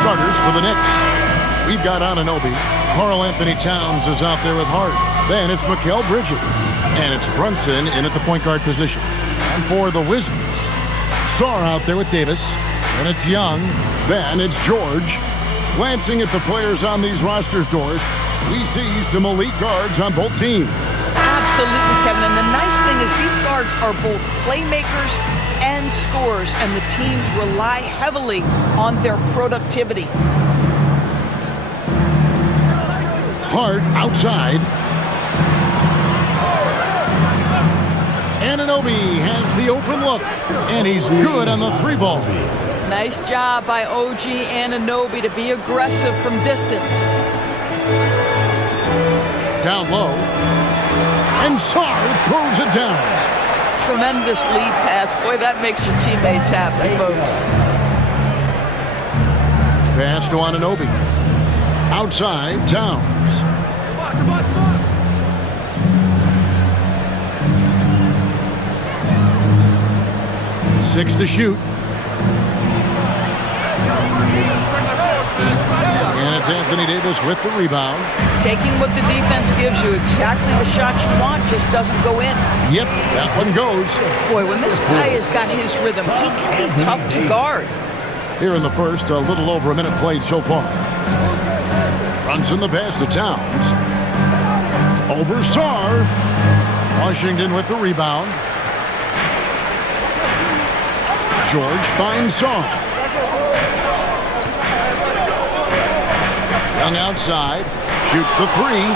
starters for the Knicks. We've got Anunoby. Karl Anthony Towns is out there with Hart. Then it's Mikal Bridges. And it's Brunson in at the point guard position. And for the Wizards, Sarr out there with Davis. And it's Young. Then it's George. Glancing at the players on these rosters, Doris, we see some elite guards on both teams. Absolutely, Kevin. And the nice thing is these guards are both playmakers and scorers, and the teams rely heavily on their productivity. Hart outside. Anunoby has the open look, and he's good on the three ball. Nice job by OG Anunoby to be aggressive from distance. Down low, and Sarr throws it down. Tremendous lead pass. Boy, that makes your teammates happy, folks. Pass to Anunoby. Outside, Towns. 6 to shoot. And it's Anthony Davis with the rebound. Taking what the defense gives you, exactly the shot you want, just doesn't go in. Yep, that one goes. Boy, when this guy has got his rhythm, he can be tough to guard. Here in the first, a little over a minute played so far. Runs in the pass to Towns. Over Sarr. Washington with the rebound. George finds Sarr. Young outside. Shoots the three.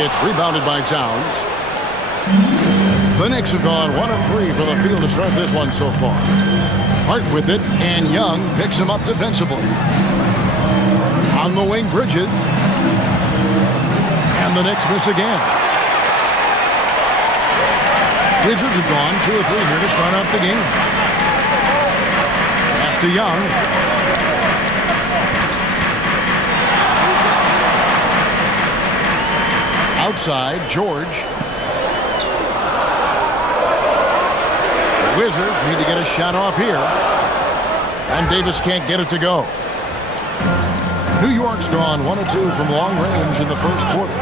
It's rebounded by Towns. The Knicks have gone 1 of 3 for the field to start this one so far. Hart with it, and Young picks him up defensively. On the wing, Bridges. And the Knicks miss again. Wizards have gone 2 of 3 here to start out the game. Pass to Young. Outside, George. The Wizards need to get a shot off here. And Davis can't get it to go. New York's gone 1 of 2 from long range in the first quarter.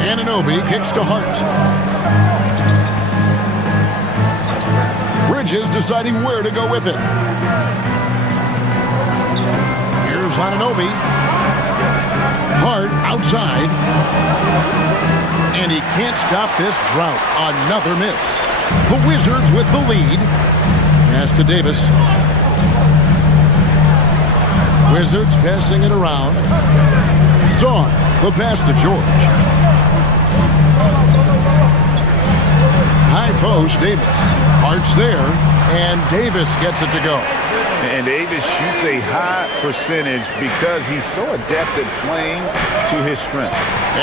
Anunoby kicks to Hart. Bridges deciding where to go with it. Here's Anunoby. Hart outside. And he can't stop this drought. Another miss. The Wizards with the lead. Pass to Davis. Wizards passing it around. Sarr, the pass to George. High post, Davis. Hart's there, and Davis gets it to go. And Davis shoots a high percentage because he's so adept at playing to his strength.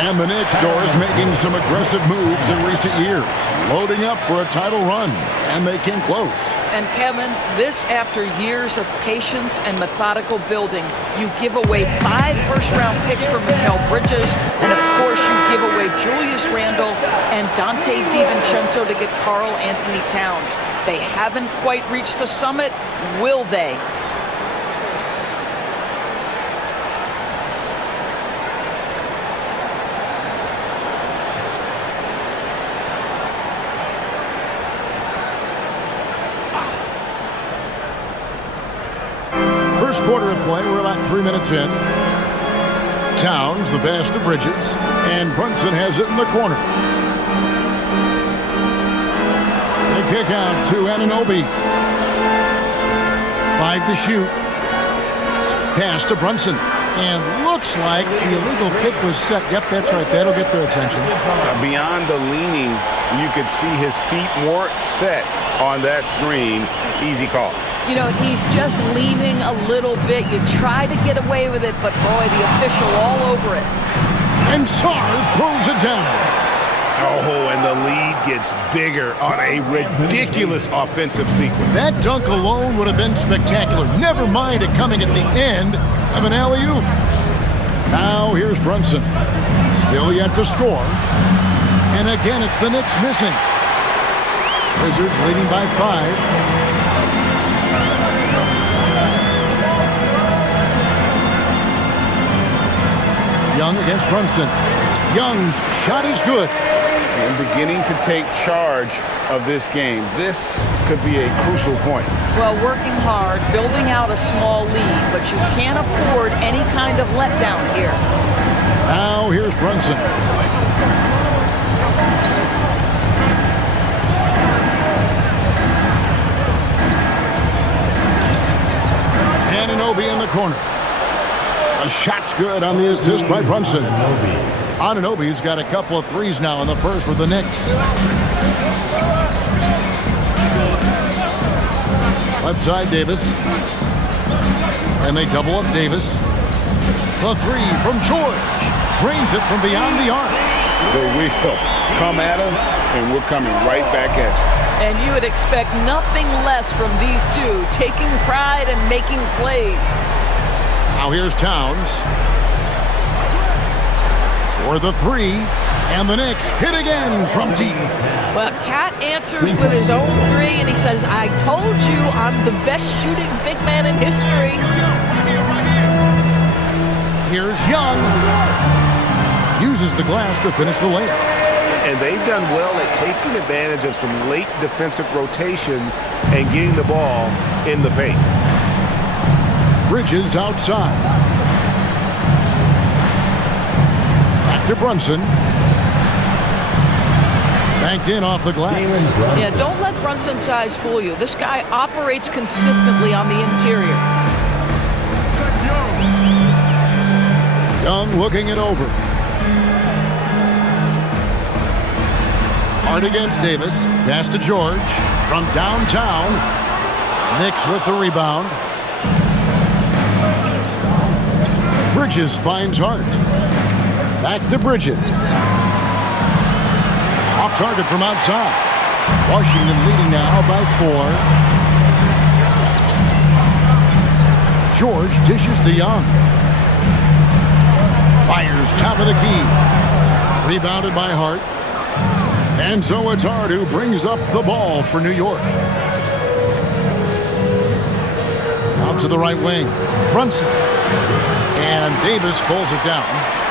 And the Knicks, Doris, making some aggressive moves in recent years. Loading up for a title run, and they came close. And Kevin, this after years of patience and methodical building. You give away 5 first-round picks for Mikal Bridges, and of course you give away Julius Randle and Dante DiVincenzo to get Karl Anthony Towns. They haven't quite reached the summit, will they? First quarter of play, we're about 3 minutes in. Towns, the pass to Bridges, and Brunson has it in the corner. The kick out to Anunoby. 5 to shoot. Pass to Brunson. And looks like the illegal kick was set. Yep, that's right. That'll get their attention. Beyond the leaning, you could see his feet weren't set on that screen. Easy call. You know, he's just leaning a little bit. You try to get away with it, but boy, the official all over it. And Sarr throws it down. Oh, and the lead gets bigger on a ridiculous offensive sequence. That dunk alone would have been spectacular. Never mind it coming at the end of an alley-oop. Now here's Brunson. Still yet to score. And again, it's the Knicks missing. Wizards leading by 5. Young against Brunson. Young's shot is good. And beginning to take charge of this game. This could be a crucial point. Well, working hard, building out a small lead, but you can't afford any kind of letdown here. Now here's Brunson. Anunoby in the corner. A shot's good on the assist by Brunson. Anunoby's got a couple of threes now in the first for the Knicks. Left side, Davis. And they double up Davis. The three from George. Drains it from beyond the arc. The wheel come at us, and we're coming right back at you. And you would expect nothing less from these two, taking pride and making plays. Now here's Towns. For the three, and the Knicks hit again from deep. Well, Cat answers with his own three, and he says, I told you I'm the best shooting big man in history. Here's Young. Uses the glass to finish the layup. And they've done well at taking advantage of some late defensive rotations and getting the ball in the paint. Bridges outside. Back to Brunson. Banked in off the glass. Yeah, don't let Brunson's size fool you. This guy operates consistently on the interior. Young looking it over. Hard against Davis. Pass to George. From downtown. Knicks with the rebound. Bridges finds Hart. Back to Bridges. Off target from outside. Washington leading now by 4. George dishes to Young. Fires top of the key. Rebounded by Hart. And so it's Hart who brings up the ball for New York. Out to the right wing. Brunson. And Davis pulls it down.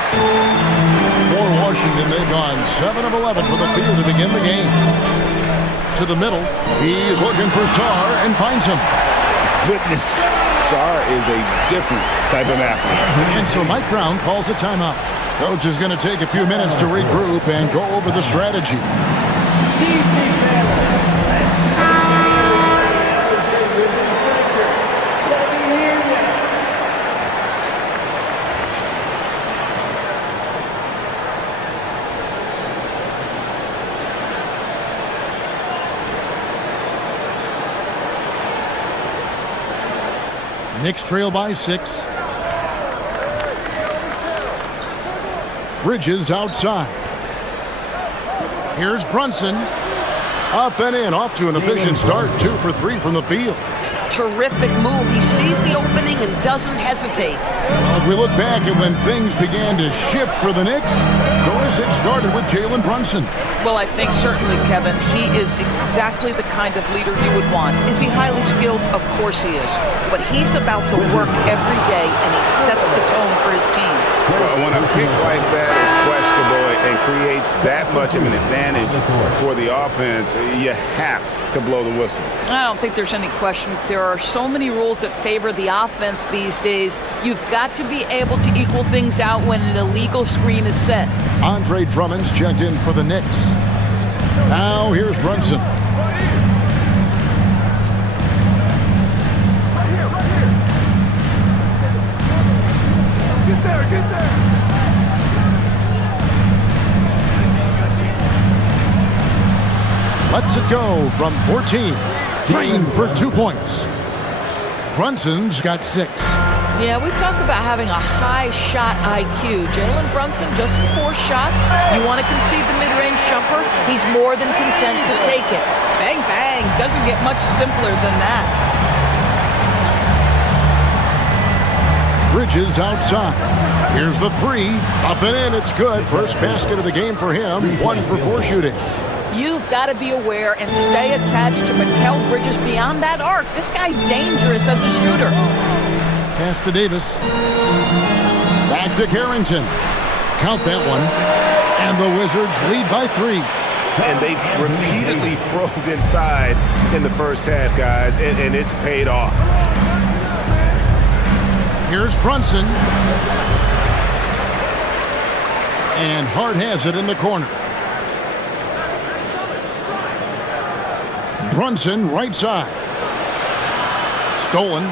For Washington, they've gone 7 of 11 for the field to begin the game. To the middle. He's looking for Sarr and finds him. Goodness. Sarr is a different type of athlete. And so Mike Brown calls a timeout. Coach is going to take a few minutes to regroup and go over the strategy. Knicks trail by 6. Bridges outside. Here's Brunson. Up and in, off to an efficient start. 2 for 3 from the field. Terrific move. He sees the opening and doesn't hesitate. Well, if we look back at when things began to shift for the Knicks, notice it started with Jalen Brunson. Well, I think certainly, Kevin, he is exactly the kind of leader you would want. Is he highly skilled? Of course he is. But he's about the work every day, and he sets the tone for his team. When a pick like that is questionable and creates that much of an advantage for the offense, you have to blow the whistle. I don't think there's any question. There are so many rules that favor the offense these days. You've got to be able to equal things out when an illegal screen is set. Andre Drummond's checked in for the Knicks. Now here's Brunson. Get there. Lets it go from 14. Drained for 2 points. Brunson's got 6. Yeah, we talk about having a high shot IQ. Jalen Brunson, just 4 shots. You want to concede the mid-range jumper? He's more than content to take it. Bang, bang. Doesn't get much simpler than that. Bridges outside. Here's the 3. Up and in. It's good. First basket of the game for him. 1 for 4 shooting. You've got to be aware and stay attached to Mikal Bridges beyond that arc. This guy dangerous as a shooter. Pass to Davis. Back to Carrington. Count that one. And the Wizards lead by 3. And they've repeatedly probed inside in the first half, guys, and it's paid off. Here's Brunson. And Hart has it in the corner. Brunson, right side. Stolen.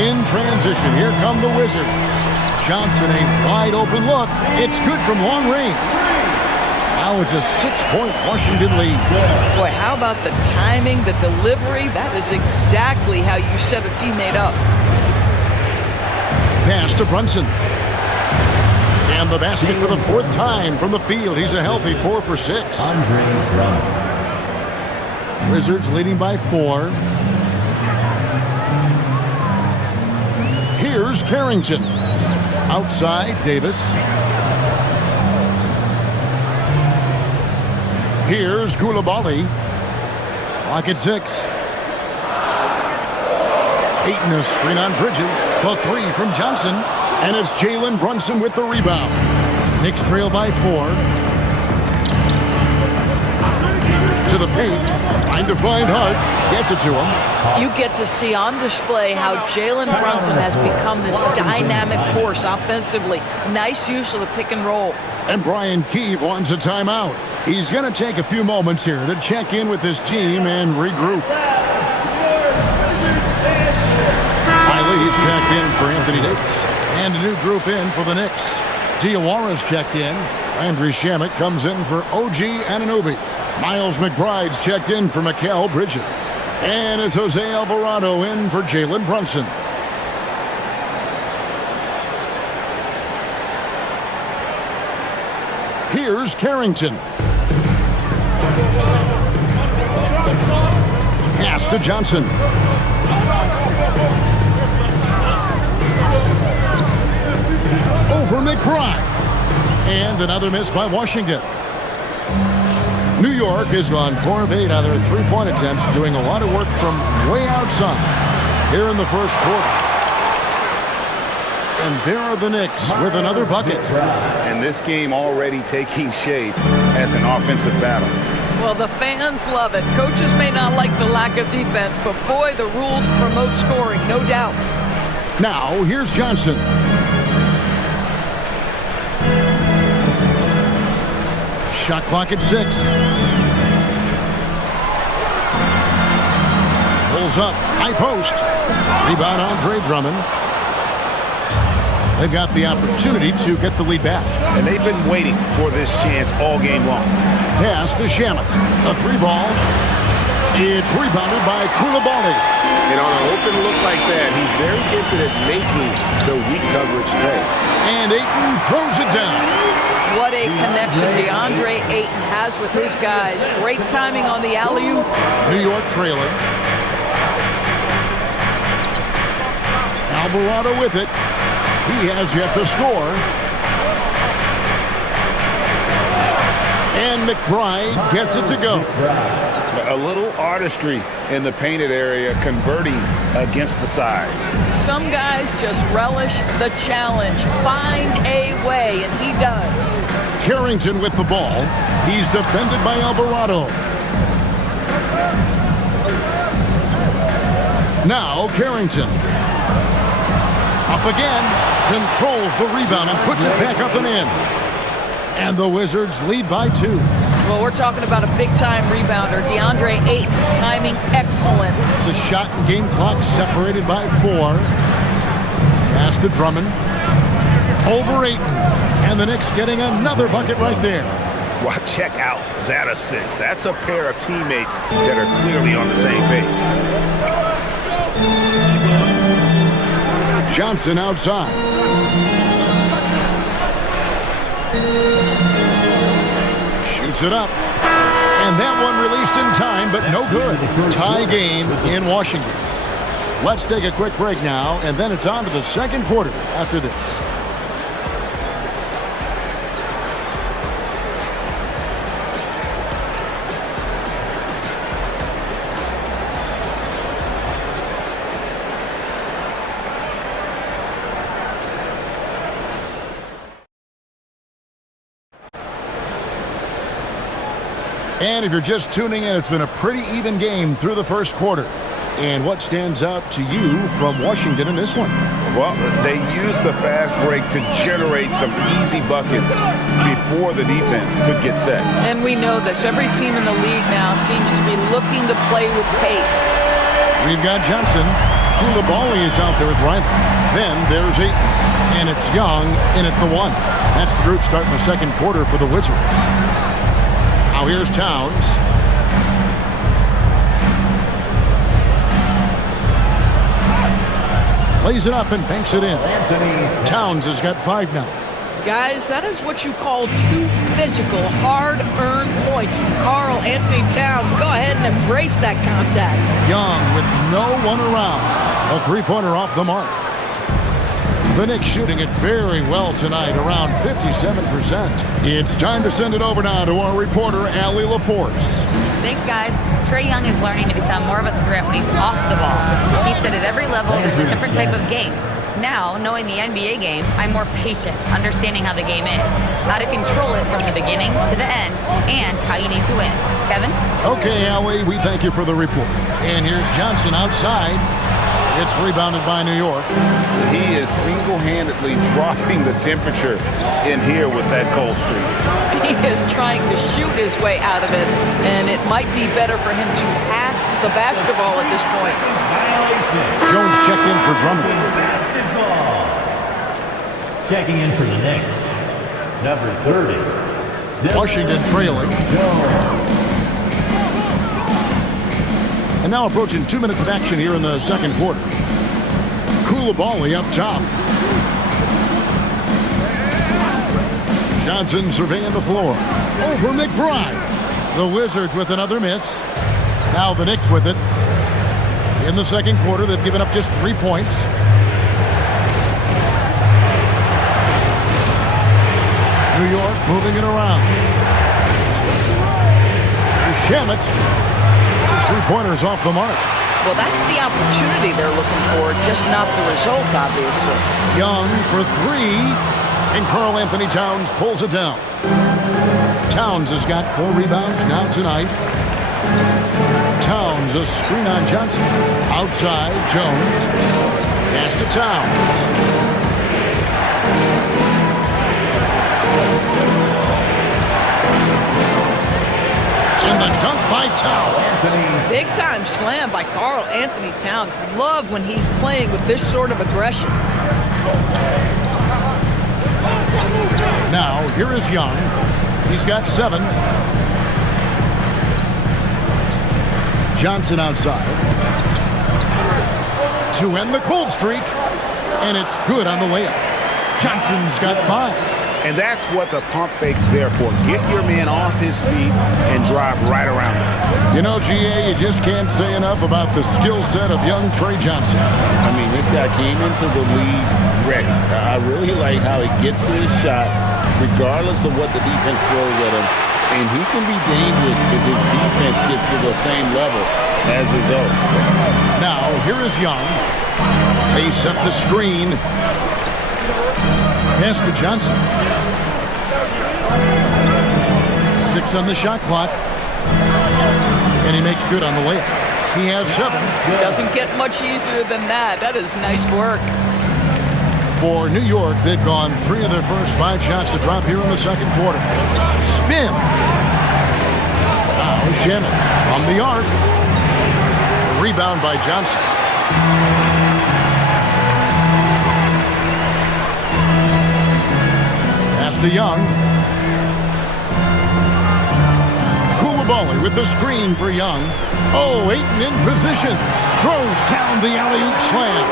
In transition, here come the Wizards. Johnson, a wide open look. It's good from long range. Now it's a 6-point Washington lead. Boy, how about the timing, the delivery? That is exactly how you set a teammate up. Pass to Brunson. And the basket for the 4th time from the field. He's a healthy 4 for 6. Wizards leading by 4. Here's Carrington. Outside, Davis. Here's Koulibaly. Clock at 6. Ayton a screen on Bridges. The 3 from Johnson. And it's Jalen Brunson with the rebound. Knicks trail by 4. To the paint. Trying to find Hart. Gets it to him. You get to see on display how Jalen Brunson has become this dynamic force offensively. Nice use of the pick and roll. And Brian Keefe wants a timeout. He's going to take a few moments here to check in with his team and regroup. Finally, he's checked in for Anthony Davis. And a new group in for the Knicks. Diawara's checked in. Landry Shamet comes in for OG Anunoby. Miles McBride's checked in for Mikal Bridges. And it's Jose Alvarado in for Jalen Brunson. Here's Carrington. Pass to Johnson. Over McBride. And another miss by Washington. New York has gone 4 of 8 on their 3-point attempts, doing a lot of work from way outside here in the first quarter. And there are the Knicks with another bucket. And this game already taking shape as an offensive battle. Well, the fans love it. Coaches may not like the lack of defense, but boy, the rules promote scoring, no doubt. Now, here's Johnson. Shot clock at 6. Pulls up, high post. Rebound, Andre Drummond. They've got the opportunity to get the lead back. And they've been waiting for this chance all game long. Pass to Shamet. A 3 ball. It's rebounded by Koulibaly. And on an open look like that, he's very gifted at making the weak coverage pay. And Ayton throws it down. What a connection DeAndre Ayton has with his guys. Great timing on the alley-oop. New York trailing. Alvarado with it. He has yet to score. And McBride gets it to go. A little artistry in the painted area, converting against the size. Some guys just relish the challenge. Find a way, and he does. Carrington with the ball. He's defended by Alvarado. Now Carrington. Up again. Controls the rebound and puts it back up and in. And the Wizards lead by 2. Well, we're talking about a big-time rebounder. DeAndre Ayton's timing excellent. The shot and game clock separated by 4. Pass to Drummond. Over Ayton. And the Knicks getting another bucket right there. Well, check out that assist. That's a pair of teammates that are clearly on the same page. Johnson outside. Shoots it up. And that one released in time, but no good. Tie game in Washington. Let's take a quick break now, and then it's on to the second quarter after this. And if you're just tuning in, it's been a pretty even game through the first quarter. And what stands out to you from Washington in this one? Well, they used the fast break to generate some easy buckets before the defense could get set. And we know this. Every team in the league now seems to be looking to play with pace. We've got Johnson. Koulibaly is out there with Riley. Then there's Ayton. And it's Young in at the one. That's the group starting the second quarter for the Wizards. Now here's Towns. Lays it up and banks it in. Towns has got 5 now. Guys, that is what you call two physical, hard-earned points from Karl Anthony Towns. Go ahead and embrace that contact. Young with no one around. A three-pointer off the mark. The Knicks shooting it very well tonight, around 57%. It's time to send it over now to our reporter, Allie LaForce. Thanks, guys. Trae Young is learning to become more of a threat when he's off the ball. He said at every level there's a different type of game. Now, knowing the NBA game, I'm more patient, understanding how the game is, how to control it from the beginning to the end, and how you need to win. Kevin? Okay, Allie, we thank you for the report. And here's Johnson outside. It's rebounded by New York. He is single-handedly dropping the temperature in here with that cold streak. He is trying to shoot his way out of it, and it might be better for him to pass the basketball at this point. Jones checked in for Drummond. Checking in for the Knicks, number 30. Washington trailing. And now approaching 2 minutes of action here in the second quarter. Koulibaly up top. Johnson surveying the floor. Over McBride. The Wizards with another miss. Now the Knicks with it. In the second quarter, they've given up just 3 points. New York moving it around. Shamet. Three-pointers off the mark. Well, that's the opportunity they're looking for, just not the result, obviously. Young for 3, and Karl Anthony Towns pulls it down. Towns has got 4 rebounds now tonight. Towns, a screen on Johnson. Outside, Jones. Pass to Towns. And the dunk by Towns. Big time slam by Karl Anthony Towns. Love when he's playing with this sort of aggression. Now, here is Young. He's got 7. Johnson outside. To end the cold streak. And it's good on the layup. Johnson's got 5. And that's what the pump fake's there for. Get your man off his feet and drive right around him. You know, GA, you just can't say enough about the skill set of young Trae Johnson. I mean, this guy came into the league ready. I really like how he gets to his shot, regardless of what the defense throws at him. And he can be dangerous if his defense gets to the same level as his own. Now, here is Young. They set the screen. Pass to Johnson. 6 on the shot clock. And he makes good on the layup. He has 7. Doesn't get much easier than that. That is nice work. For New York, they've gone 3 of their first 5 shots to drop here in the second quarter. Spins. Now Shamet from the arc. Rebound by Johnson. Pass to Young. Koulibaly with the screen for Young. Oh, Ayton in position. Throws down the alley-oop slam.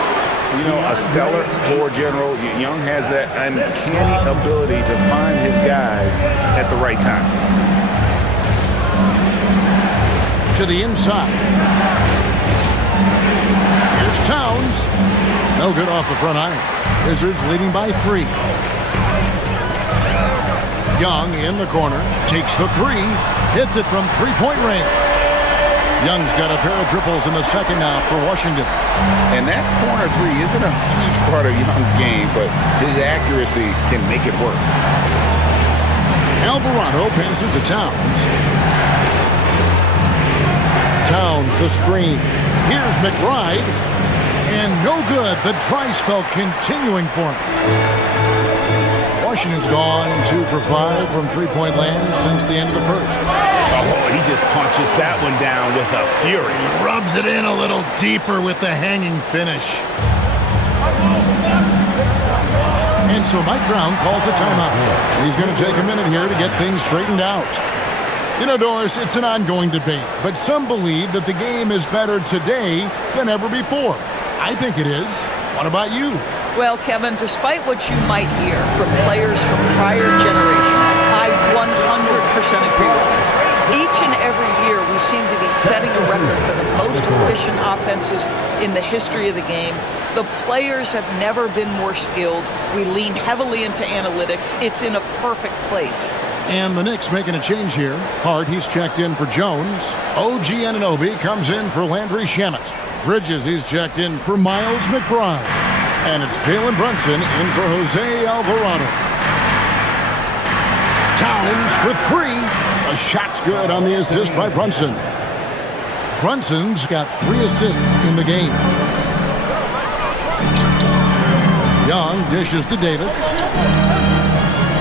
You know, a stellar floor general. Young has that uncanny ability to find his guys at the right time. To the inside. Here's Towns. No good off the front iron. Wizards leading by 3. Young in the corner. Takes the 3. Hits it from three-point range. Young's got a pair of triples in the second half for Washington. And that corner 3 isn't a huge part of Young's game, but his accuracy can make it work. Alvarado passes to Towns. Towns, the screen. Here's McBride. And no good. The dry spell continuing for him. Washington's gone 2 for 5 from three-point land since the end of the first. Oh, he just punches that one down with a fury. Rubs it in a little deeper with the hanging finish. And so Mike Brown calls a timeout. He's going to take a minute here to get things straightened out. You know, Doris, it's an ongoing debate, but some believe that the game is better today than ever before. I think it is. What about you? Well, Kevin, despite what you might hear from players from prior generations, I 100% agree with you. Each and every year, we seem to be setting a record for the most efficient offenses in the history of the game. The players have never been more skilled. We lean heavily into analytics. It's in a perfect place. And the Knicks making a change here. Hart, he's checked in for Jones. OG Anunoby comes in for Landry Shamet. Bridges, he's checked in for Miles McBride. And it's Jalen Brunson in for Jose Alvarado. Towns for 3. A shot's good on the assist by Brunson. Brunson's got 3 assists in the game. Young dishes to Davis.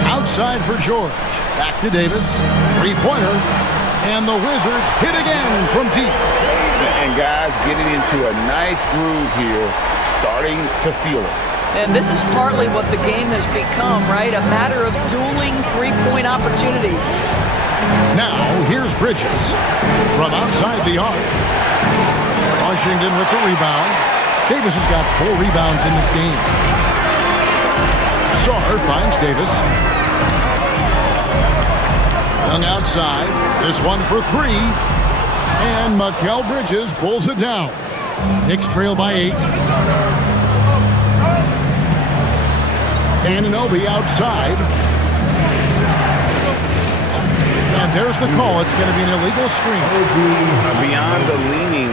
Outside for George. Back to Davis. Three-pointer. And the Wizards hit again from deep. And guys getting into a nice groove here, starting to feel it. And this is partly what the game has become, right? A matter of dueling three-point opportunities. Now, here's Bridges from outside the arc. Washington with the rebound. Davis has got 4 rebounds in this game. Sarr finds Davis. Young outside. This one for 3. And Mikal Bridges pulls it down. Knicks trail by 8. Anunoby outside. And there's the call. It's going to be an illegal screen. Beyond the leaning,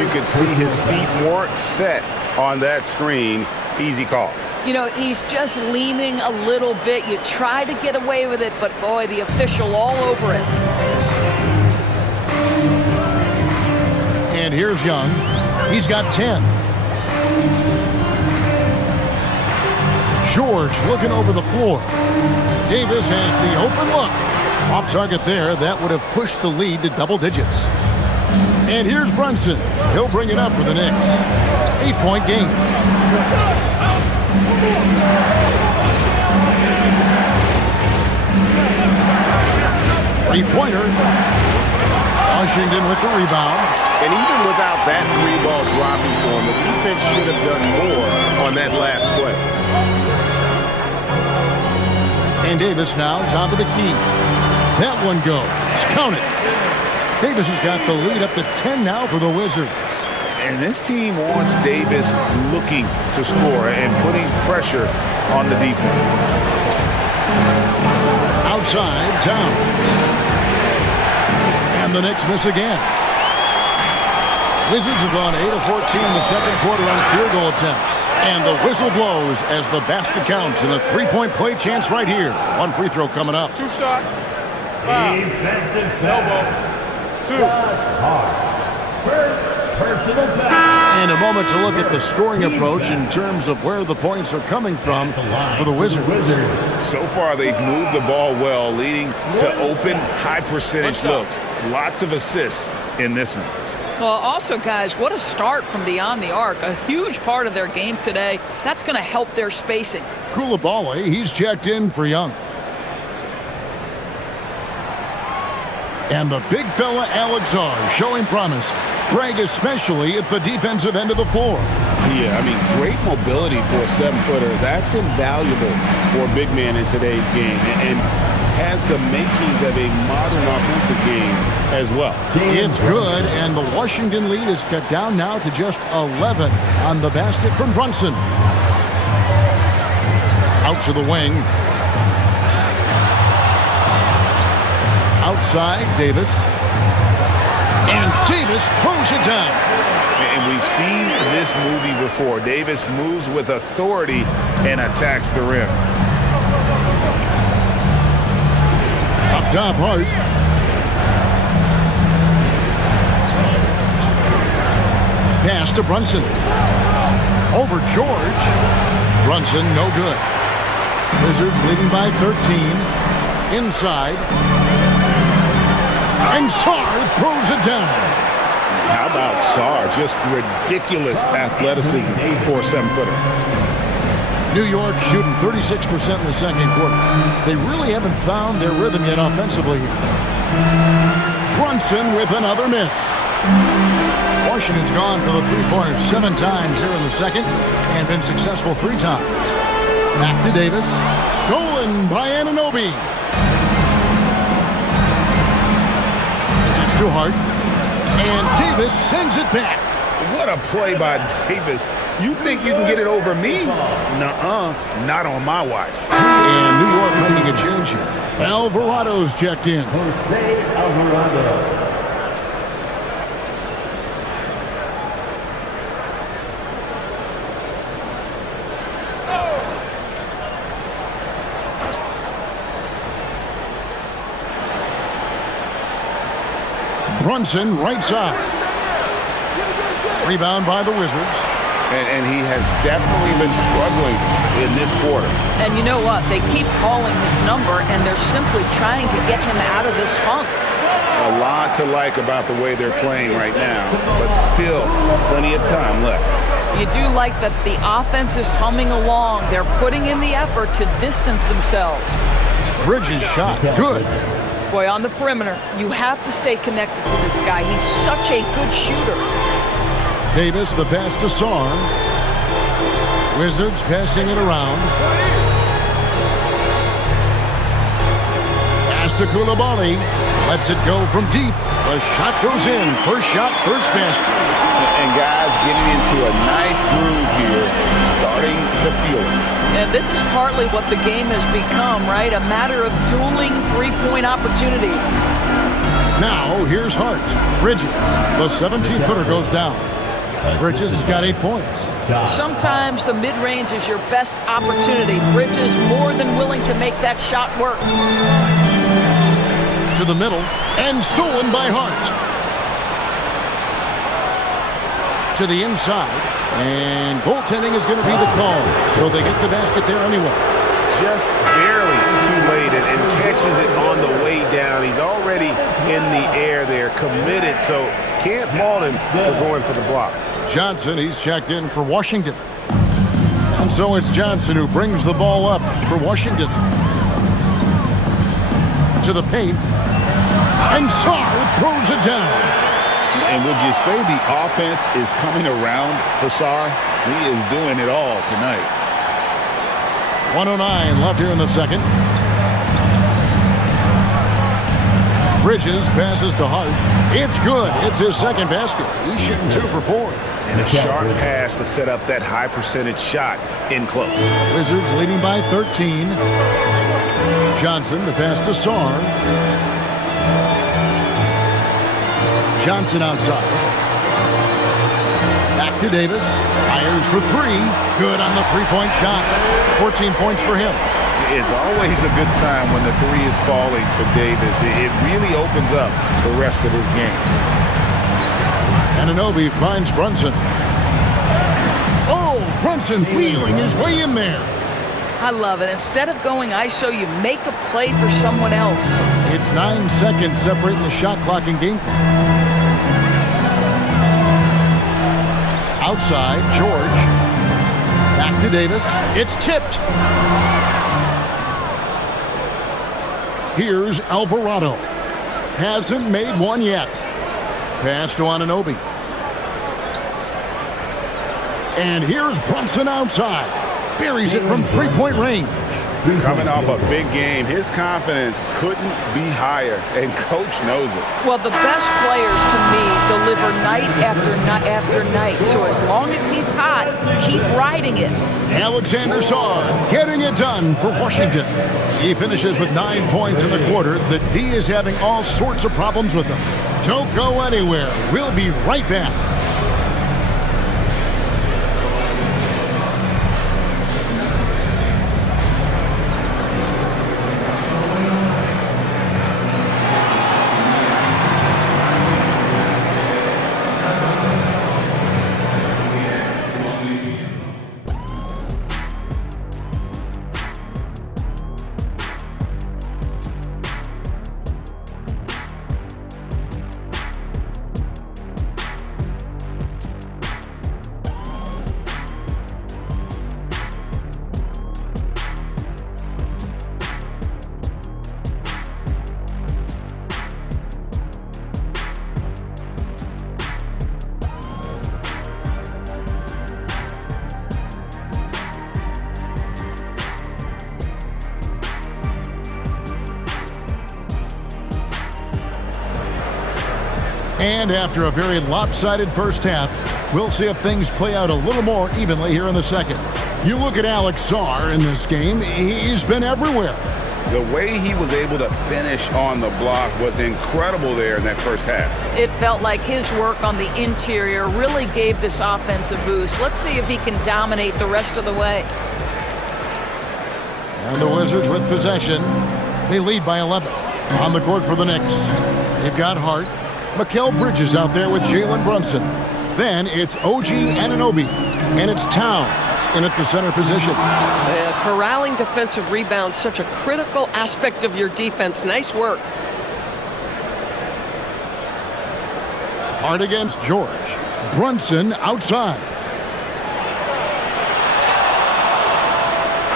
you could see his feet weren't set on that screen. Easy call. You know, he's just leaning a little bit. You try to get away with it, but boy, the official all over it. And here's Young. He's got 10. George looking over the floor. Davis has the open look. Off target there. That would have pushed the lead to double digits. And here's Brunson. He'll bring it up for the Knicks. 8-point game. Three-pointer. Washington with the rebound. And even without that 3-ball dropping for him, the defense should have done more on that last play. And Davis now top of the key. That one goes. Count it. Davis has got the lead up to 10 now for the Wizards. And this team wants Davis looking to score and putting pressure on the defense. Outside, Towns. And the Knicks miss again. Wizards have gone 8 of 14 in the second quarter on field goal attempts. And the whistle blows as the basket counts in a 3-point play chance right here. One free throw coming up. 2 shots. Defensive Elbow. 2. First personal foul. And a moment to look at the scoring approach in terms of where the points are coming from for the Wizards. So far, they've moved the ball well, leading to open, high-percentage looks. Lots of assists in this one. Well, also, guys, what a start from beyond the arc. A huge part of their game today. That's going to help their spacing. Coulibaly, he's checked in for Young. And the big fella Alex Sarr showing promise. Craig especially at the defensive end of the floor. Yeah, I mean, great mobility for a 7-footer. That's invaluable for a big man in today's game. And has the makings of a modern offensive game as well. It's good, and the Washington lead is cut down now to just 11 on the basket from Brunson. Out to the wing. Outside, Davis. And Davis throws it down. And we've seen this movie before. Davis moves with authority and attacks the rim. Up top, Hart. Pass to Brunson. Over George. Brunson, no good. Wizards leading by 13. Inside. And Sarr throws it down. How about Sarr? Just ridiculous athleticism for a 7-footer. New York shooting 36% in the second quarter. They really haven't found their rhythm yet offensively here. Brunson with another miss. Washington's gone for the three-pointers 7 times here in the second and been successful 3 times. Back to Davis. Stolen by Anunoby. Pass to Hart. And Davis sends it back. What a play by Davis. You think you can get it over me? Nuh-uh. Not on my watch. And New York making a change here. Alvarado's checked in. Jose Alvarado. Brunson, right side. Rebound by the Wizards. And he has definitely been struggling in this quarter. And you know what? They keep calling his number, and they're simply trying to get him out of this funk. A lot to like about the way they're playing right now, but still plenty of time left. You do like that the offense is humming along. They're putting in the effort to distance themselves. Bridges shot, good. Boy, on the perimeter, you have to stay connected to this guy. He's such a good shooter. Davis, the pass to Sarr. Wizards passing it around. Pass to Coulibaly. Lets it go from deep. The shot goes in. First shot, first basket. And guys getting into a nice groove here, starting to feel it. And this is partly what the game has become, right? A matter of dueling three-point opportunities. Now, here's Hart. Bridges. The 17-footer goes down. Bridges has got 8 points. Sometimes the mid-range is your best opportunity. Bridges more than willing to make that shot work. To the middle, and stolen by Hart. To the inside, and goaltending is going to be the call. So they get the basket there anyway. Just barely too late and catches it on the way down. He's already in the air there, committed, so can't fault him for going for the block. Johnson, he's checked in for Washington. And so it's Johnson who brings the ball up for Washington. To the paint. And Sarr throws it down. And would you say the offense is coming around for Sarr? He is doing it all tonight. 1:09 left here in the second. Bridges passes to Hart. It's good. It's his second basket. He's shooting 2 for 4. And a sharp pass to set up that high percentage shot in close. Wizards leading by 13. Johnson, the pass to Sarr. Johnson outside. Back to Davis. Fires for 3. Good on the three-point shot. 14 points for him. It's always a good sign when the 3 is falling for Davis. It really opens up the rest of his game. Anunoby finds Brunson. Oh, Brunson wheeling his way in there. I love it. Instead of going ISO, you make a play for someone else. It's 9 seconds separating the shot clock and game clock. Outside, George. Back to Davis. It's tipped. Here's Alvarado. Hasn't made one yet. Pass to Anunoby. And here's Brunson outside. Buries it from three-point range. Coming off a big game, his confidence couldn't be higher, and coach knows it. Well, the best players, to me, deliver night after night after night. So as long as he's hot, keep riding it. Alexander Sarr getting it done for Washington. He finishes with 9 points in the quarter. The D is having all sorts of problems with him. Don't go anywhere. We'll be right back. And after a very lopsided first half, we'll see if things play out a little more evenly here in the second. You look at Alex Sarr in this game, he's been everywhere. The way he was able to finish on the block was incredible there in that first half. It felt like his work on the interior really gave this offense a boost. Let's see if he can dominate the rest of the way. And the Wizards with possession. They lead by 11. On the court for the Knicks, they've got Hart. Mikal Bridges out there with Jalen Brunson. Then it's OG Anunoby, and it's Towns in at the center position. Corralling defensive rebounds, such a critical aspect of your defense. Nice work. Hart against George. Brunson outside.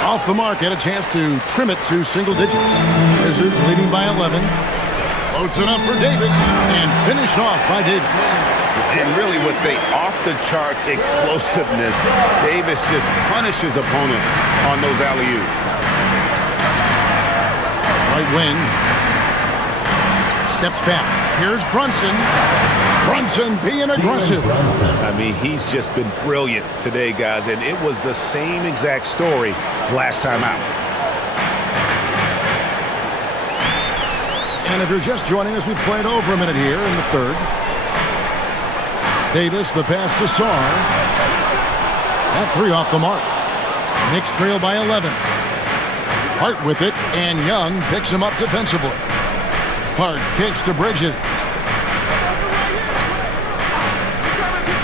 Off the mark, had a chance to trim it to single digits. Wizards leading by 11. Floats it up for Davis, and finished off by Davis. And really with the off-the-charts explosiveness, Davis just punishes opponents on those alley-oops. Right wing. Steps back. Here's Brunson. Brunson being aggressive. I mean, he's just been brilliant today, guys, and it was the same exact story last time out. And if you're just joining us, we've played over a minute here in the third. Davis, the pass to Sarr. That three off the mark. Knicks trail by 11. Hart with it, and Young picks him up defensively. Hart kicks to Bridges.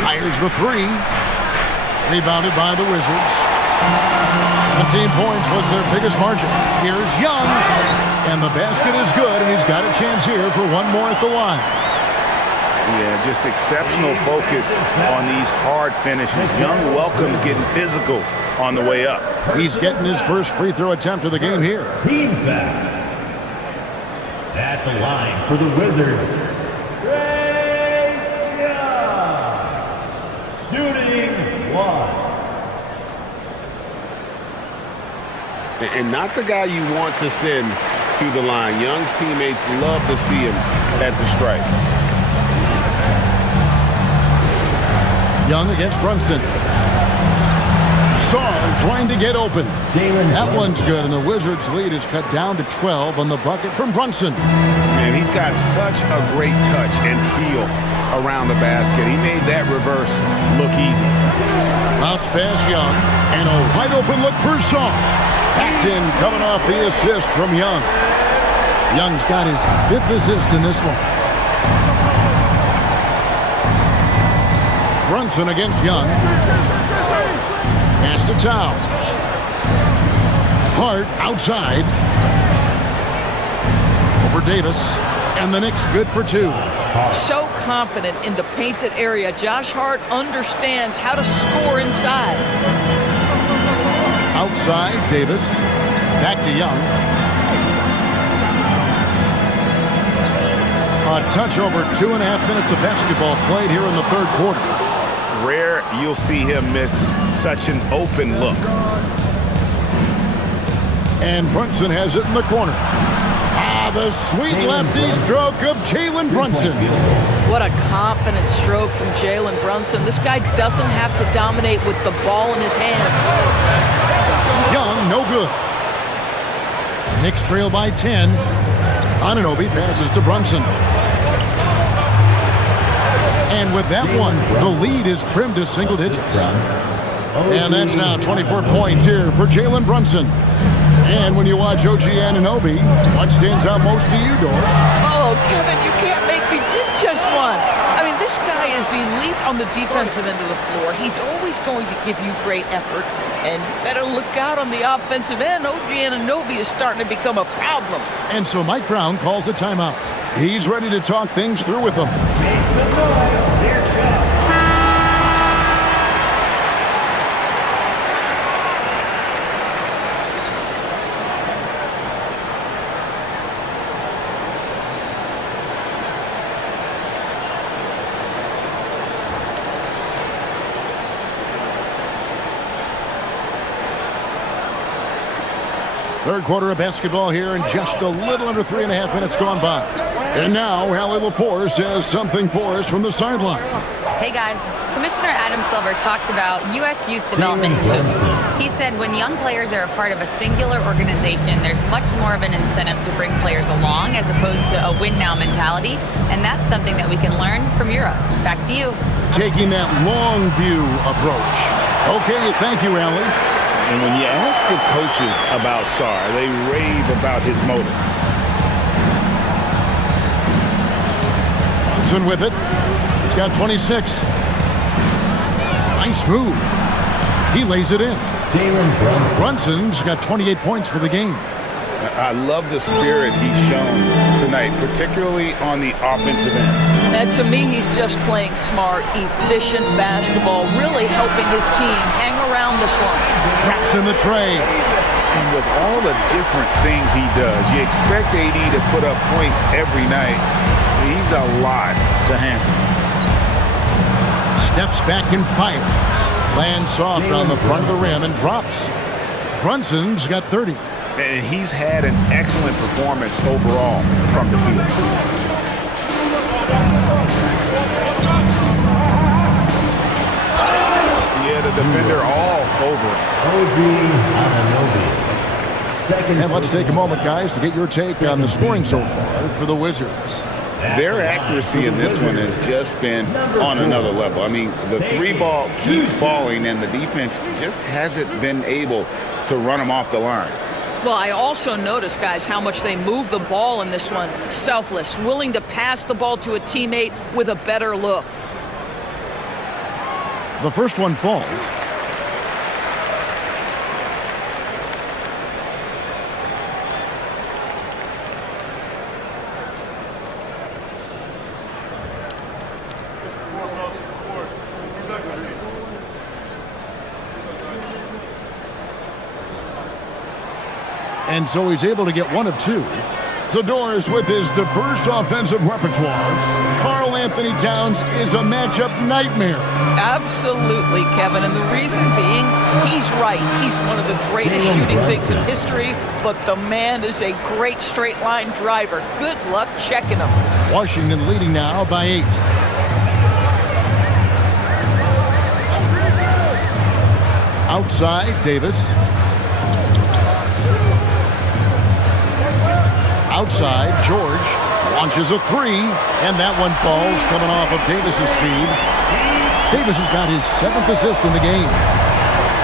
Fires the three. Rebounded by the Wizards. 17 points was their biggest margin. Here's Young. And the basket is good, and he's got a chance here for one more at the line. Yeah, just exceptional focus on these hard finishes. Young welcomes getting physical on the way up. He's getting his first free throw attempt of the game here. Team foul. At the line for the Wizards, Trae Young. Shooting one. And not the guy you want to send to the line. Young's teammates love to see him at the stripe. Young against Brunson. Sarr trying to get open. That one's good, and the Wizards' lead is cut down to 12 on the bucket from Brunson. And he's got such a great touch and feel around the basket. He made that reverse look easy. Bounce pass Young, and a wide open look for Sarr. That's in, coming off the assist from Young. Young's got his 5th assist in this one. Brunson against Young. Pass to Towns. Hart outside. Over Davis. And the Knicks good for 2. So confident in the painted area. Josh Hart understands how to score inside. Outside, Davis. Back to Young. A touch over 2.5 minutes of basketball played here in the third quarter. Rare you'll see him miss such an open look. And Brunson has it in the corner. The sweet lefty stroke of Jalen Brunson. What a confident stroke from Jalen Brunson. This guy doesn't have to dominate with the ball in his hands. Young, no good. Knicks trail by 10. Anunoby passes to Brunson. And with that one, the lead is trimmed to single digits. And that's now 24 points here for Jalen Brunson. And when you watch OG Anunoby, what stands out most to you, Doris? Oh, Kevin, you can't make me pick just one. I mean, this guy is elite on the defensive end of the floor. He's always going to give you great effort. And you better look out on the offensive end. OG Anunoby is starting to become a problem. And so Mike Brown calls a timeout. He's ready to talk things through with them. Make some noise. Here it comes. Third quarter of basketball here, and just a little under 3.5 minutes gone by. And now, Allie LaForce has something for us from the sideline. Hey guys, Commissioner Adam Silver talked about U.S. youth development hoops. He said when young players are a part of a singular organization, there's much more of an incentive to bring players along as opposed to a win-now mentality, and that's something that we can learn from Europe. Back to you. Taking that long view approach. Okay, thank you, Allie. And when you ask the coaches about Sarr, they rave about his motor. Brunson with it. He's got 26. Nice move. He lays it in. Jalen Brunson. Brunson's got 28 points for the game. I love the spirit he's shown tonight, particularly on the offensive end. And to me, he's just playing smart, efficient basketball, really helping his team hang around this one. Drops in the tray. And with all the different things he does, you expect AD to put up points every night. He's a lot to handle. Steps back and fires. Lands soft on the front of the rim and drops. Brunson's got 30. And he's had an excellent performance overall from the field. Yeah, the defender all over it. OG Anunoby. Second. And let's take a moment, guys, to get your take on the scoring so far for the Wizards. Their accuracy in this one has just been on another level. I mean, the three ball keeps falling, and the defense just hasn't been able to run them off the line. Well, I also noticed, guys, how much they move the ball in this one. Selfless, willing to pass the ball to a teammate with a better look. The first one falls. And so he's able to get one of two. Zador's with his diverse offensive repertoire. Karl Anthony Towns is a matchup nightmare. Absolutely, Kevin. And the reason being, he's right. He's one of the greatest shooting bigs in history, but the man is a great straight-line driver. Good luck checking him. Washington leading now by 8. Outside, Davis. Outside, George launches a three, and that one falls, coming off of Davis's feed. Davis has got his 7th assist in the game.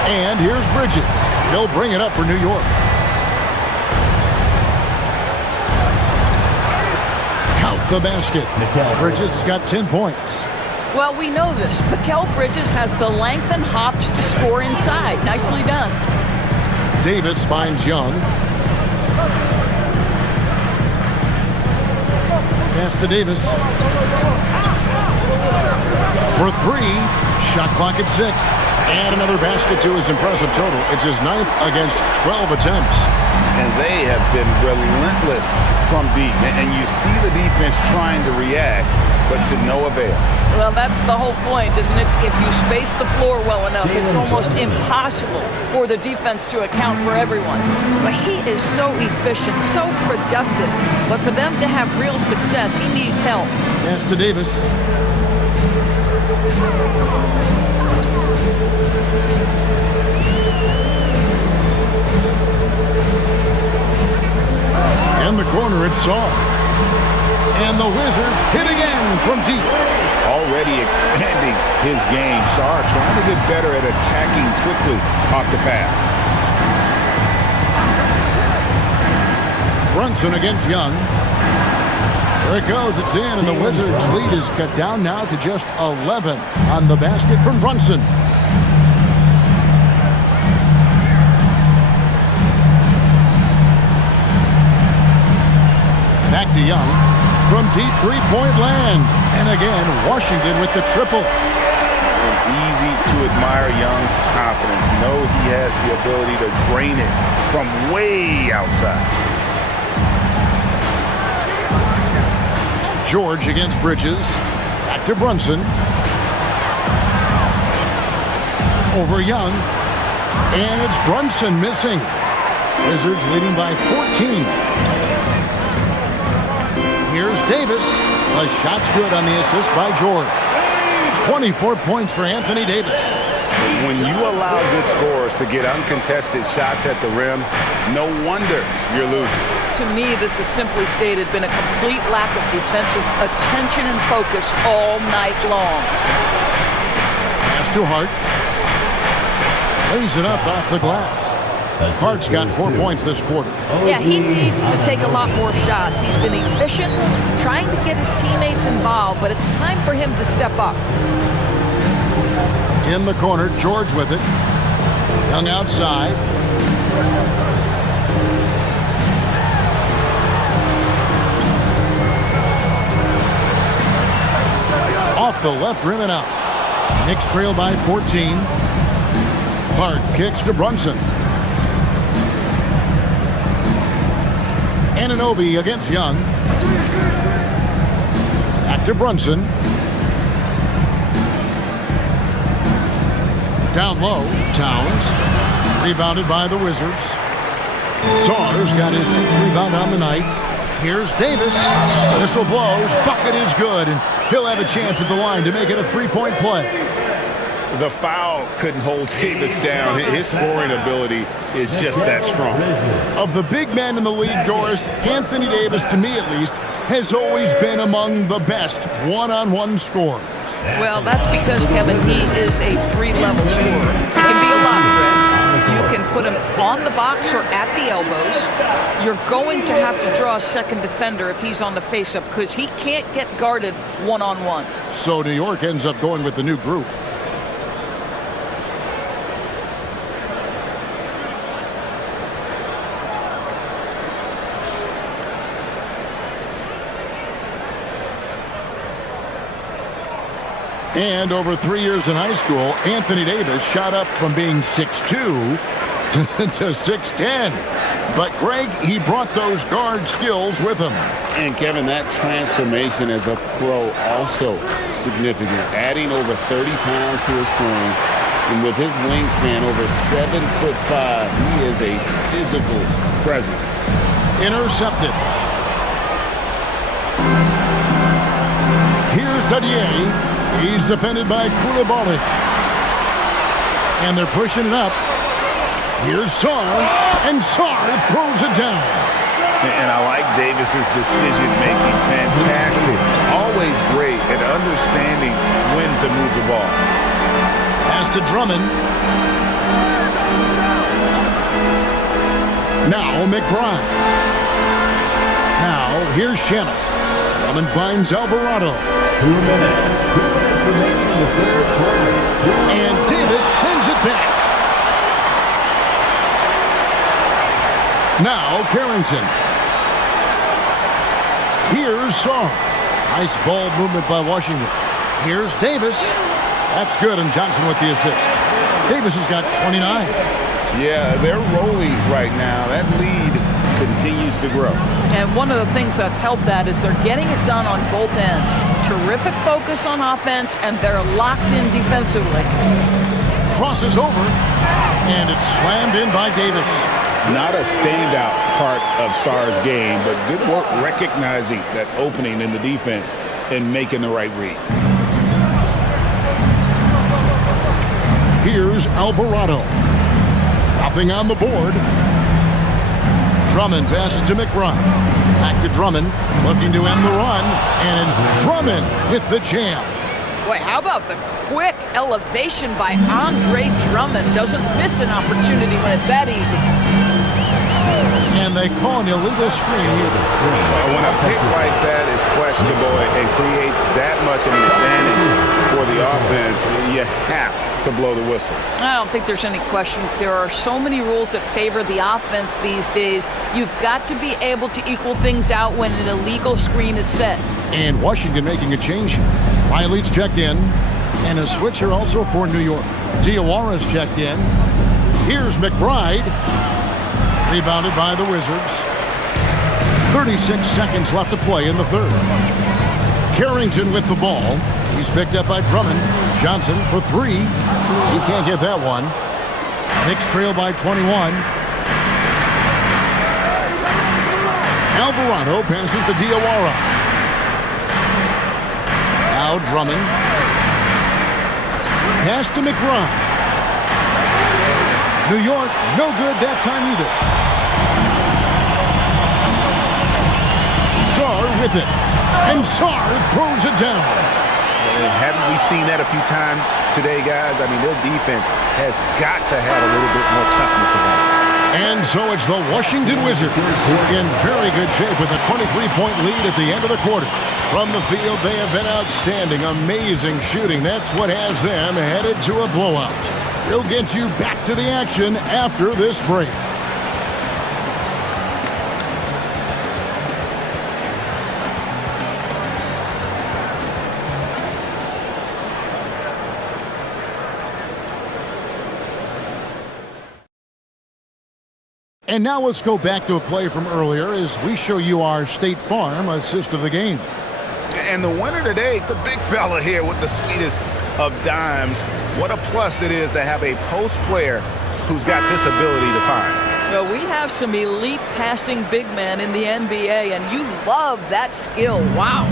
And here's Bridges. He'll bring it up for New York. Count the basket. Bridges has got 10 points. Well, we know this. Mikal Bridges has the length and hops to score inside. Nicely done. Davis finds Young. Pass to Davis. For 3. Shot clock at 6. And another basket to his impressive total. It's his 9th against 12 attempts. And they have been relentless from deep. And you see the defense trying to react, but to no avail. Well, that's the whole point, isn't it? If you space the floor well enough, it's almost impossible for the defense to account for everyone. But he is so efficient, so productive. But for them to have real success, he needs help. Pass to Davis. In the corner, it's Sarr. And the Wizards hit again from deep. Already expanding his game. Sarr trying to get better at attacking quickly off the pass. Brunson against Young. There it goes. It's in, and the Wizards' lead is cut down now to just 11 on the basket from Brunson. Back to Young from deep three-point land. And again, Washington with the triple. Easy to admire Young's confidence. Knows he has the ability to drain it from way outside. George against Bridges. Back to Brunson. Over Young. And it's Brunson missing. Wizards leading by 14. Here's Davis. The shot's good on the assist by George. 24 points for Anthony Davis. When you allow good scorers to get uncontested shots at the rim, no wonder you're losing. To me, this has simply stated been a complete lack of defensive attention and focus all night long. Pass to Hart. Lays it up off the glass. Hart's got 4 points this quarter. Yeah, he needs to take a lot more shots. He's been efficient, trying to get his teammates involved, but it's time for him to step up. In the corner, George with it. Young outside. Off the left rim and out. Knicks trail by 14. Hart kicks to Brunson. Anunoby against Young. Back to Brunson. Down low, Towns. Rebounded by the Wizards. Sawyer's got his 6th rebound on the night. Here's Davis. Whistle blows. Bucket is good, and he'll have a chance at the line to make it a 3-point play. The foul couldn't hold Davis down. His scoring ability is just that strong. Of the big men in the league, Doris, Anthony Davis, to me at least, has always been among the best one-on-one scorers. Well, that's because, Kevin, he is a 3-level scorer. He can be a lot, Fred. You can put him on the box or at the elbows. You're going to have to draw a second defender if he's on the face-up because he can't get guarded one-on-one. So New York ends up going with the new group. And over 3 years in high school, Anthony Davis shot up from being 6'2" to 6'10". But, Greg, he brought those guard skills with him. And, Kevin, that transformation as a pro also significant. Adding over 30 pounds to his frame. And with his wingspan over 7'5", he is a physical presence. Intercepted. Here's Dadier. He's defended by Koulibaly. And they're pushing it up. Here's Sarr. And Sarr throws it down. And I like Davis's decision-making. Fantastic. Always great at understanding when to move the ball. Pass to Drummond. Now McBride. Now here's Shamet. Drummond finds Alvarado. 2 minutes. 2 minutes remaining in the third quarter. And Davis sends it back. Now Carrington. Here's Sarr. Nice ball movement by Washington. Here's Davis. That's good, and Johnson with the assist. Davis has got 29. Yeah, they're rolling right now. That lead continues to grow. And one of the things that's helped that is they're getting it done on both ends. Terrific focus on offense, and they're locked in defensively. Crosses over, and it's slammed in by Davis. Not a standout part of Sarr's game, but good work recognizing that opening in the defense and making the right read. Here's Alvarado. Nothing on the board. Drummond passes to McBride. Back to Drummond, looking to end the run, and it's Drummond with the jam. Boy, how about the quick elevation by Andre Drummond? Doesn't miss an opportunity when it's that easy. And they call an illegal screen here. When a pick like that is questionable and creates that much of an advantage for the offense, you have to blow the whistle. I don't think there's any question. There are so many rules that favor the offense these days. You've got to be able to equal things out when an illegal screen is set. And Washington making a change here. Riley's checked in, and a switcher also for New York. Diawara's checked in. Here's McBride. Rebounded by the Wizards. 36 seconds left to play in the third. Carrington with the ball. He's picked up by Drummond. Johnson for three. He can't get that one. Knicks trail by 21. Alvarado passes to Diawara. Now Drummond. Pass to McBride. New York, no good that time either. Sarr with it. And Sarr throws it down. And haven't we seen that a few times today, guys? I mean, their defense has got to have a little bit more toughness about it. And so it's the Washington Wizards in very good shape with a 23-point lead at the end of the quarter. From the field, they have been outstanding. Amazing shooting. That's what has them headed to a blowout. We'll get you back to the action after this break. And now let's go back to a play from earlier as we show you our State Farm assist of the game. And the winner today, the big fella here with the sweetest of dimes. What a plus it is to have a post player who's got this ability to find. Well, we have some elite passing big men in the NBA, and you love that skill. Wow.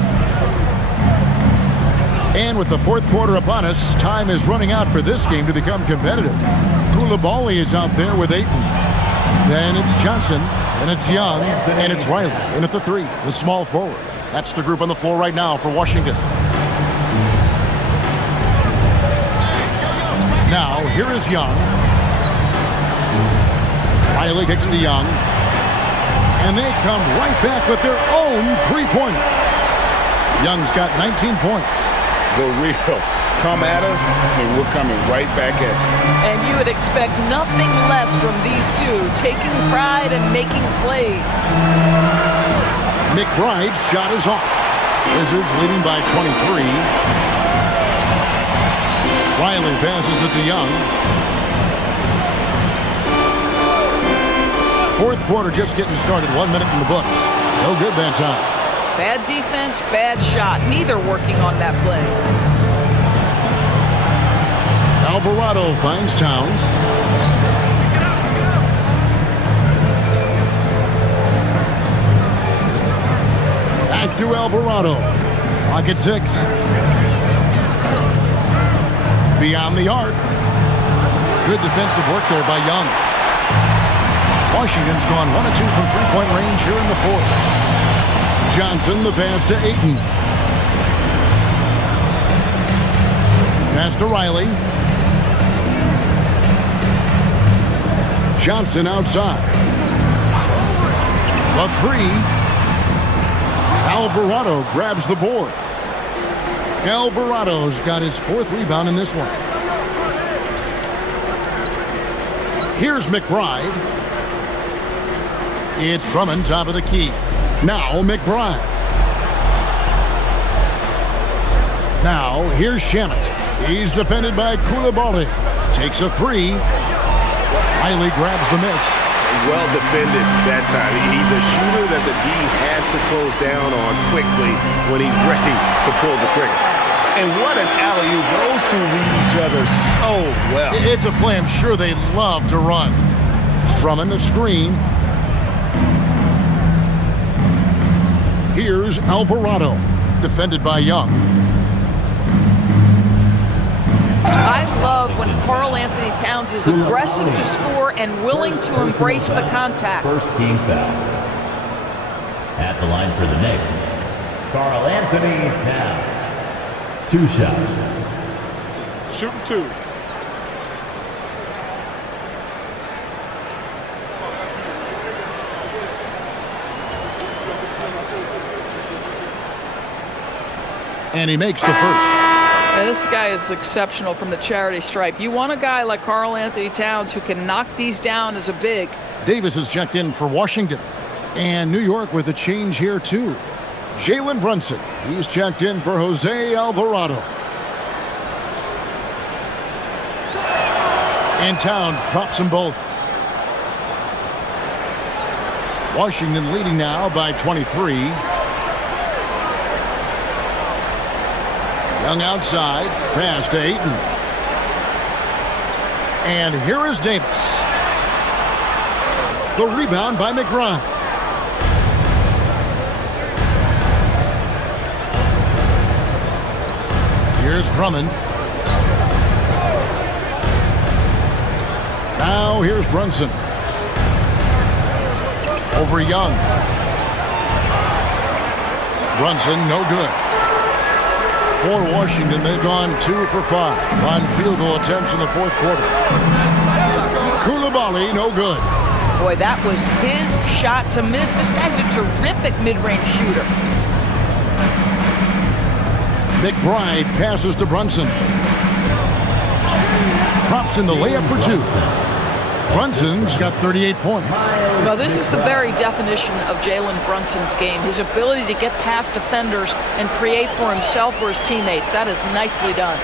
And with the fourth quarter upon us, time is running out for this game to become competitive. Koulibaly is out there with Ayton. Then it's Johnson, and it's Young, and it's Riley in at the three, the small forward. That's the group on the floor right now for Washington. Now, here is Young. Riley kicks to Young. And they come right back with their own three-pointer. Young's got 19 points. The real come at us, and we're coming right back at you. And you would expect nothing less from these two, taking pride and making plays. McBride's shot is off. Wizards leading by 23. Riley passes it to Young. Fourth quarter just getting started. 1 minute in the books. No good that time. Bad defense, bad shot. Neither working on that play. Alvarado finds Towns. Back to Alvarado. Clock at 6. Beyond the arc. Good defensive work there by Young. Washington's gone 1 of 2 from three-point range here in the fourth. Johnson, the pass to Ayton. Pass to Riley. Johnson outside. The three. Alvarado grabs the board. Alvarado's got his fourth rebound in this one. Here's McBride. It's Drummond, top of the key. Now McBride. Now here's Shamet. He's defended by Koulibaly. Takes a three. Riley grabs the miss. Well defended that time. He's a shooter that the D has to close down on quickly when he's ready to pull the trigger. And what an alley-oop. Those two read each other so well. It's a play I'm sure they love to run. Drummond the screen. Here's Alvarado, defended by Young. I love when Karl Anthony Towns is aggressive to score and willing to embrace the contact. First team foul. At the line for the Knicks, Karl Anthony Towns. 2 shots. Shooting 2. And he makes the first. Now, this guy is exceptional from the charity stripe. You want a guy like Karl Anthony Towns who can knock these down as a big. Davis is checked in for Washington. And New York with a change here, too. Jalen Brunson, he's checked in for Jose Alvarado. And Towns drops them both. Washington leading now by 23. Young outside, pass to Ayton. And here is Davis. The rebound by McBride. Here's Drummond. Now here's Brunson. Over Young. Brunson, no good. For Washington, they've gone 2 for 5 on field goal attempts in the fourth quarter. Koulibaly, no good. Boy, that was his shot to miss. This guy's a terrific mid-range shooter. McBride passes to Brunson. Drops in the layup for 2. Brunson's got 38 points. Well, this is the very definition of Jalen Brunson's game. His ability to get past defenders and create for himself or his teammates. That is nicely done.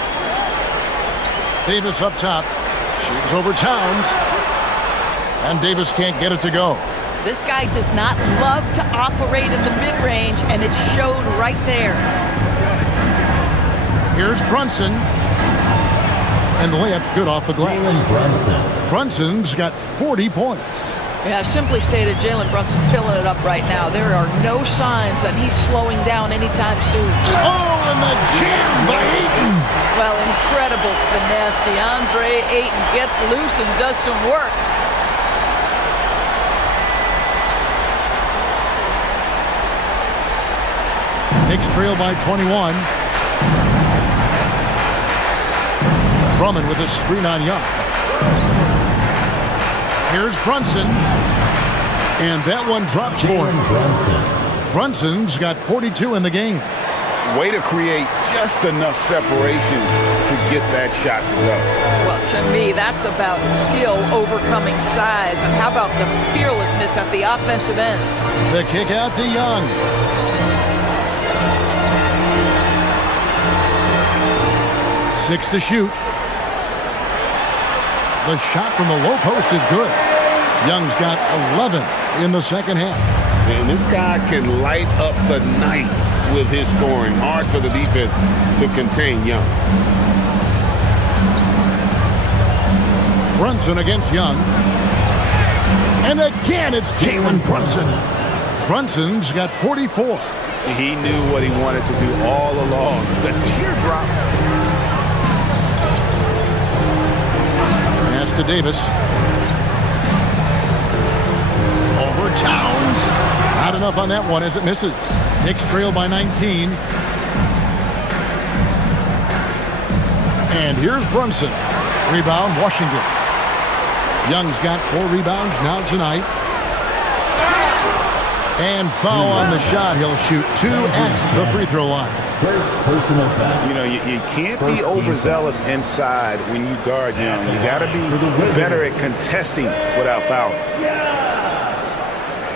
Davis up top. Shoots over Towns. And Davis can't get it to go. This guy does not love to operate in the mid-range, and it showed right there. Here's Brunson. And the layup's good off the glass. Brunson's got 40 points. Yeah, simply stated, Jalen Brunson filling it up right now. There are no signs that he's slowing down anytime soon. Oh, and the jam by Ayton. Well, incredible finesse. DeAndre Ayton gets loose and does some work. Knicks trail by 21. Drummond with a screen on Young. Here's Brunson. And that one drops for him. Brunson's got 42 in the game. Way to create just enough separation to get that shot to go. Well, to me, that's about skill overcoming size. And how about the fearlessness at the offensive end? The kick out to Young. Six to shoot. The shot from the low post is good. Young's got 11 in the second half. And this guy can light up the night with his scoring. Hard for the defense to contain Young. Brunson against Young. And again, it's Jalen Brunson. Brunson's got 44. He knew what he wanted to do all along. The teardrop. Pass to Davis. Over Towns. Not enough on that one as it misses. Knicks trail by 19. And here's Brunson. Rebound, Washington. Young's got 4 rebounds now tonight. And foul on the shot. He'll shoot 2 at the free throw line. First personal foul. You know, you can't be overzealous inside when you guard Young. You got to be better at contesting without fouling.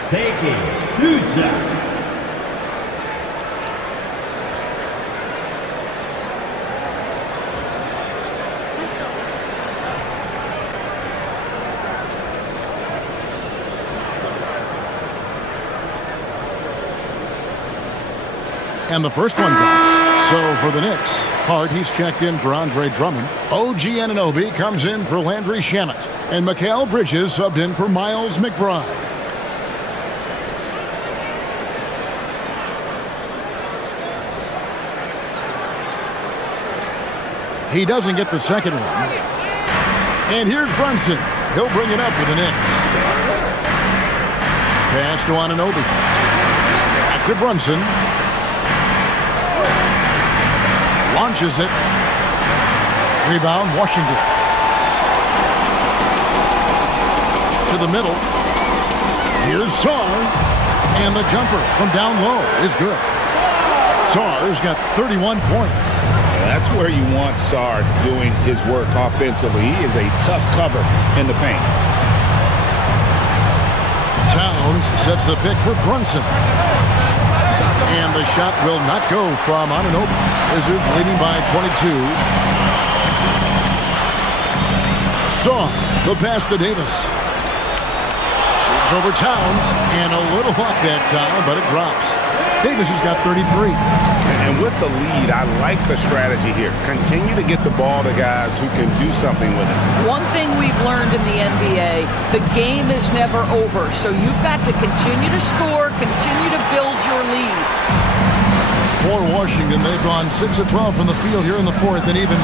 Taking 2 shots. And the first one drops. So for the Knicks, Hart, he's checked in for Andre Drummond. OG Anunoby comes in for Landry Shamet. And Mikal Bridges subbed in for Miles McBride. He doesn't get the second one. And here's Brunson. He'll bring it up for the Knicks. Pass to Anunoby. Back to Brunson. Launches it. Rebound, Washington. To the middle. Here's Sarr. And the jumper from down low is good. Sarr's got 31 points. That's where you want Sarr doing his work offensively. He is a tough cover in the paint. Towns sets the pick for Brunson. And the shot will not go from Anunoby. Wizards leading by 22. Sarr, the pass to Davis. Shoots over Towns. And a little off that time, but it drops. Davis has got 33. And with the lead, I like the strategy here. Continue to get the ball to guys who can do something with it. One thing we've learned in the NBA, the game is never over. So you've got to continue to score, continue to build your lead. For Washington, they've gone 6 of 12 from the field here in the fourth and even 50%.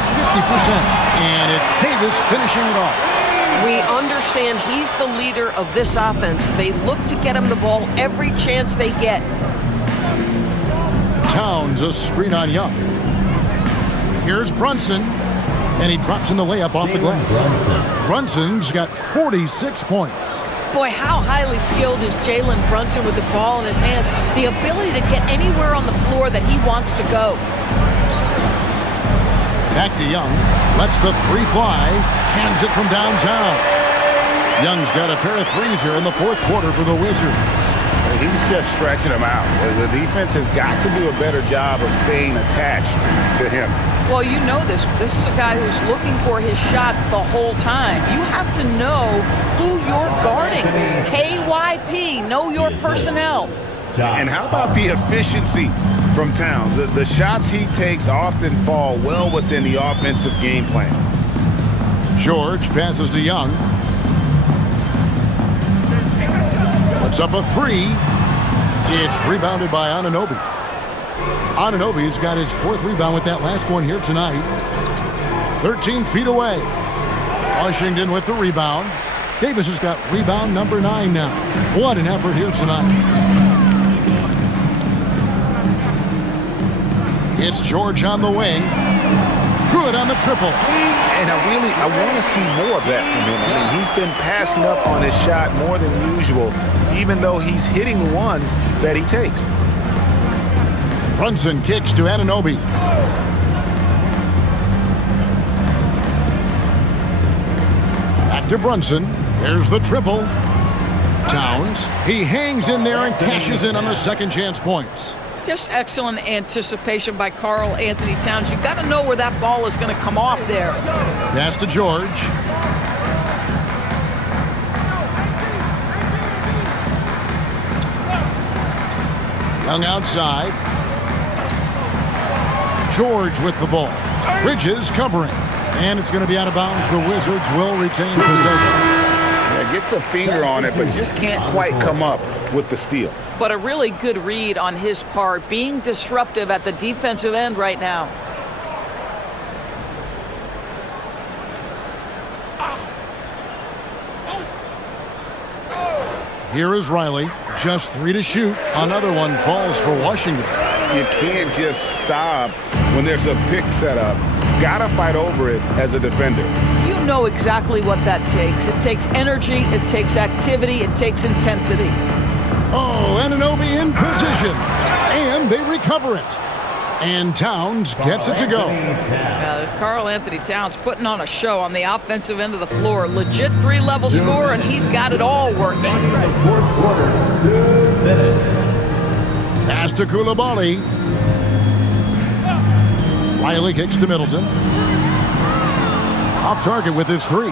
And it's Davis finishing it off. We understand he's the leader of this offense. They look to get him the ball every chance they get. Towns, a screen on Young. Here's Brunson, and he drops in the layup off the glass. Brunson's got 46 points. Boy, how highly skilled is Jalen Brunson with the ball in his hands. The ability to get anywhere on the floor that he wants to go. Back to Young. Lets the three fly. Cans it from downtown. Young's got a pair of threes here in the fourth quarter for the Wizards. He's just stretching them out. The defense has got to do a better job of staying attached to him. Well, you know this. This is a guy who's looking for his shot the whole time. You have to know who you're guarding. KYP, know your personnel. And how about the efficiency from Towns? The shots he takes often fall well within the offensive game plan. George passes to Young. Puts up a three. It's rebounded by Anunoby. Anunoby's got his fourth rebound with that last one here tonight. 13 feet away. Washington with the rebound. Davis has got rebound number 9 now. What an effort here tonight. It's George on the wing. Good on the triple. And I want to see more of that from him. I mean, he's been passing up on his shot more than usual, even though he's hitting the ones that he takes. Brunson kicks to Anunoby. Back to Brunson. There's the triple. Towns. He hangs in there and cashes in on the second chance points. Just excellent anticipation by Karl Anthony Towns. You got to know where that ball is going to come off there. Pass to George. Young outside. George with the ball. Bridges covering. And it's going to be out of bounds. The Wizards will retain possession. Yeah, gets a finger on it, but just can't quite come up with the steal. But a really good read on his part, being disruptive at the defensive end right now. Here is Riley. Just 3 to shoot. Another one falls for Washington. You can't just stop when there's a pick set up. Gotta fight over it as a defender. You know exactly what that takes. It takes energy, it takes activity, it takes intensity. Oh, Anunoby in position. And they recover it. And Towns gets it to go. Karl Anthony Towns putting on a show on the offensive end of the floor. Legit 3-level score, and he's got it all working. Fourth quarter, 2 minutes. Pass to Coulibaly. Riley kicks to Middleton. Off target with his 3.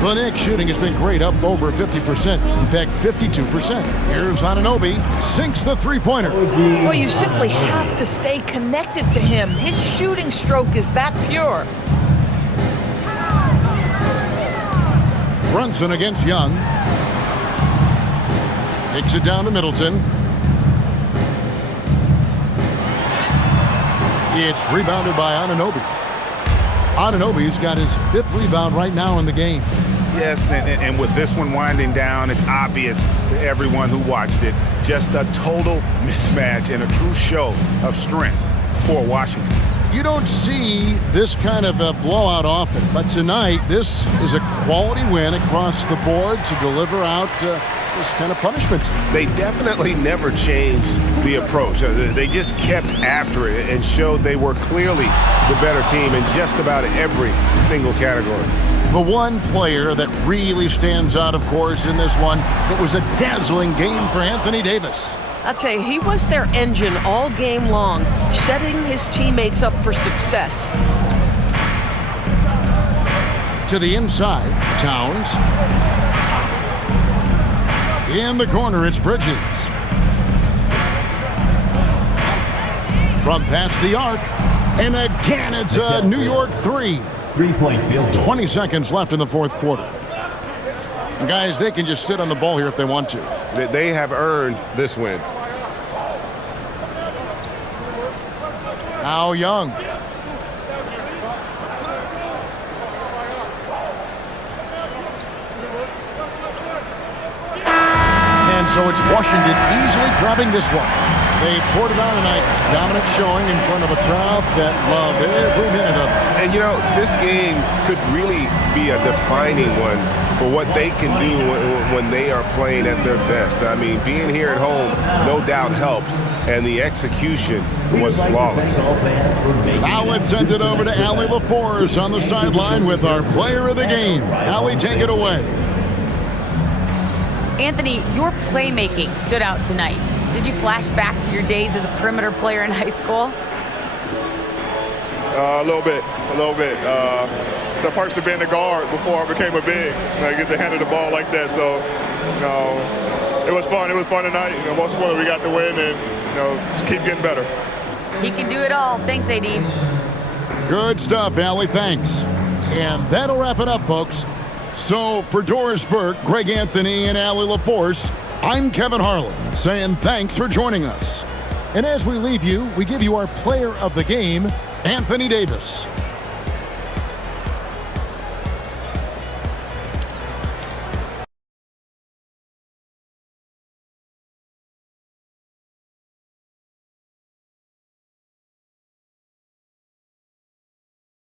The Knicks shooting has been great, up over 50%. In fact, 52%. Here's Anunoby, sinks the three-pointer. Well, you simply have to stay connected to him. His shooting stroke is that pure. Brunson against Young. Kicks it down to Middleton. It's rebounded by Anunoby. Anunoby's got his 5th rebound right now in the game. Yes, and with this one winding down, it's obvious to everyone who watched it. Just a total mismatch and a true show of strength for Washington. You don't see this kind of a blowout often, but tonight this is a quality win across the board to deliver out this kind of punishment. They definitely never changed the approach. They just kept after it and showed they were clearly the better team in just about every single category. The one player that really stands out, of course, in this one, it was a dazzling game for Anthony Davis. I'll tell you, he was their engine all game long, setting his teammates up for success. To the inside, Towns. In the corner, it's Bridges. From past the arc, and again, it's a New York 3. 3-point field goal. 20 seconds left in the fourth quarter. And guys, they can just sit on the ball here if they want to. They have earned this win. Now Young. And so it's Washington easily grabbing this one. They poured it on tonight. Dominant showing in front of a crowd that loved every minute of it. And, you know, this game could really be a defining one for what they can do when they are playing at their best. I mean, being here at home, no doubt helps, and the execution was flawless. Now let's send it over to Allie LaForce on the sideline with our player of the game. Allie, take it away. Anthony, your playmaking stood out tonight. Did you flash back to your days as a perimeter player in high school? A little bit. The perks of being a guard before I became a big. I get to handle the ball like that, so it was fun. It was fun tonight. Most importantly, we got the win, and just keep getting better. He can do it all. Thanks, AD. Good stuff, Allie. Thanks. And that'll wrap it up, folks. So for Doris Burke, Greg Anthony, and Allie LaForce, I'm Kevin Harlan saying thanks for joining us. And as we leave you, we give you our player of the game, Anthony Davis.